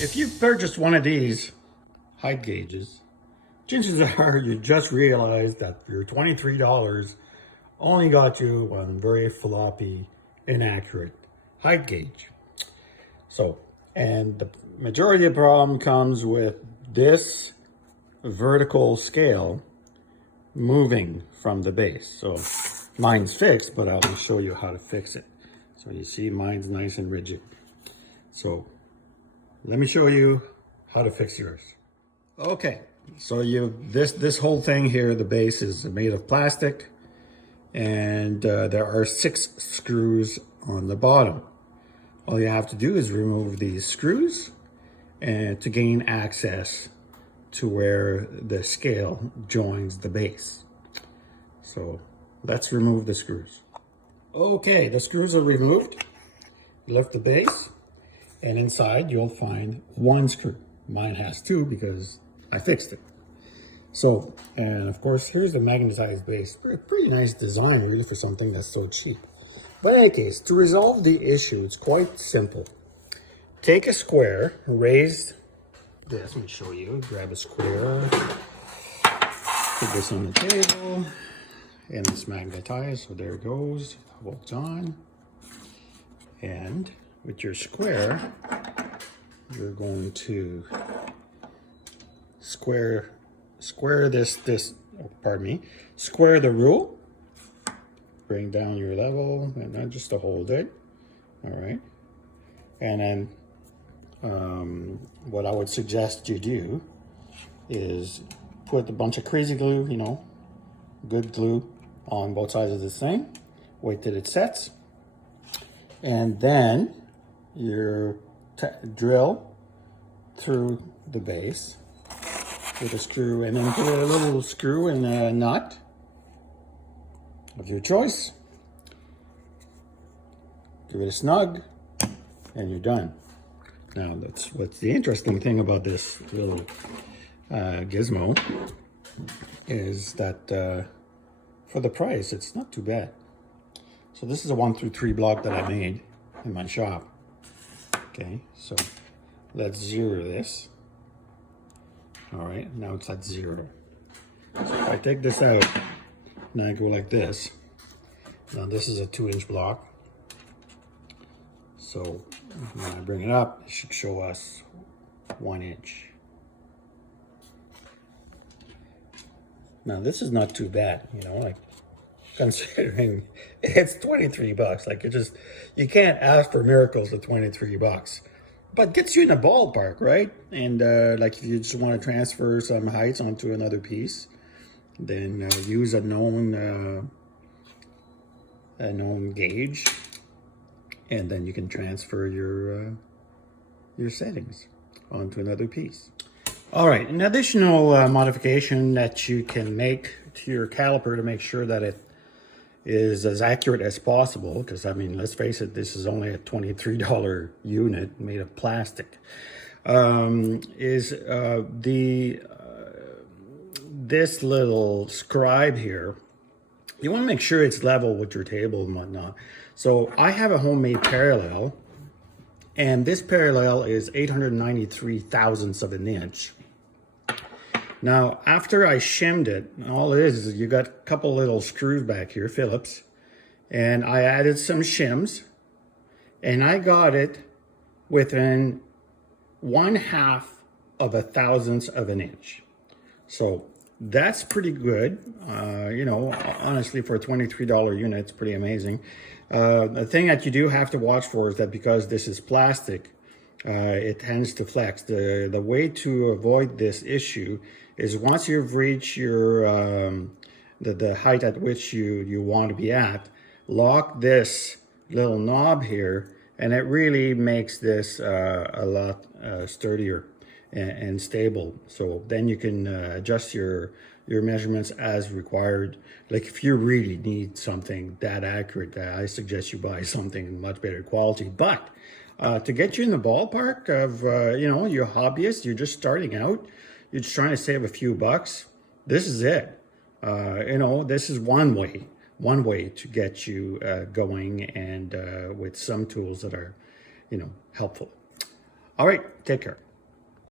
If you purchased one of these height gauges, chances are you just realized that your $23 only got you one very floppy, inaccurate height gauge. So, and the majority of the problem comes with this vertical scale moving from the base. So mine's fixed, but I'll show you how to fix it. So you see mine's nice and rigid. So let me show you how to fix yours. Okay, so this whole thing here, the base is made of plastic, and there are 6 screws on the bottom. All you have to do is remove these screws and to gain access to where the scale joins the base. So let's remove the screws. Okay, the screws are removed. Lift the base, and inside you'll find 1 screw. Mine has 2 because I fixed it. So, and of course, here's the magnetized base. Pretty nice design really for something that's so cheap. But in any case, to resolve the issue, it's quite simple. Take a square, raise this, let me show you. Grab a square, put this on the table, and it's magnetized, so there it goes, bolts on. And with your square, you're going to square square the rule. Bring down your level, and then just to hold it. All right. And then what I would suggest you do is put a bunch of crazy glue, good glue on both sides of this thing. Wait till it sets. And then you drill through the base with a screw, and then put a little screw and a nut of your choice. Give it a snug, and you're done. Now, that's what's the interesting thing about this little gizmo is that for the price, it's not too bad. So this is a 1 through 3 block that I made in my shop. Okay, so let's 0 this. All right, now it's at 0. So if I take this out, and I go like this. Now this is a 2-inch block. So when I bring it up, it should show us 1 inch. Now this is not too bad, like considering it's 23 bucks. Like you can't ask for miracles at 23 bucks. But gets you in the ballpark, right? And like if you just want to transfer some heights onto another piece, then use a known gauge, and then you can transfer your settings onto another piece. All right, an additional modification that you can make to your caliper to make sure that it is as accurate as possible, because I mean, let's face it, this is only a $23 unit made of plastic, is this little scribe here. You want to make sure it's level with your table and whatnot. So I have a homemade parallel, and this parallel is 893 thousandths of an inch. Now, after I shimmed it, all it is you got a couple little screws back here, Phillips, and I added some shims, and I got it within 1/2 of a thousandth of an inch. So that's pretty good. Honestly, for a $23 unit, it's pretty amazing. The thing that you do have to watch for is that because this is plastic, it tends to flex. The way to avoid this issue is once you've reached your the height at which you want to be at, lock this little knob here, and it really makes this a lot sturdier and stable. So then you can adjust your measurements as required. Like if you really need something that accurate, I suggest you buy something much better quality. But to get you in the ballpark of you're a hobbyist, you're just starting out, you're just trying to save a few bucks, this is it. This is one way to get you going, and with some tools that are helpful. All right, take care.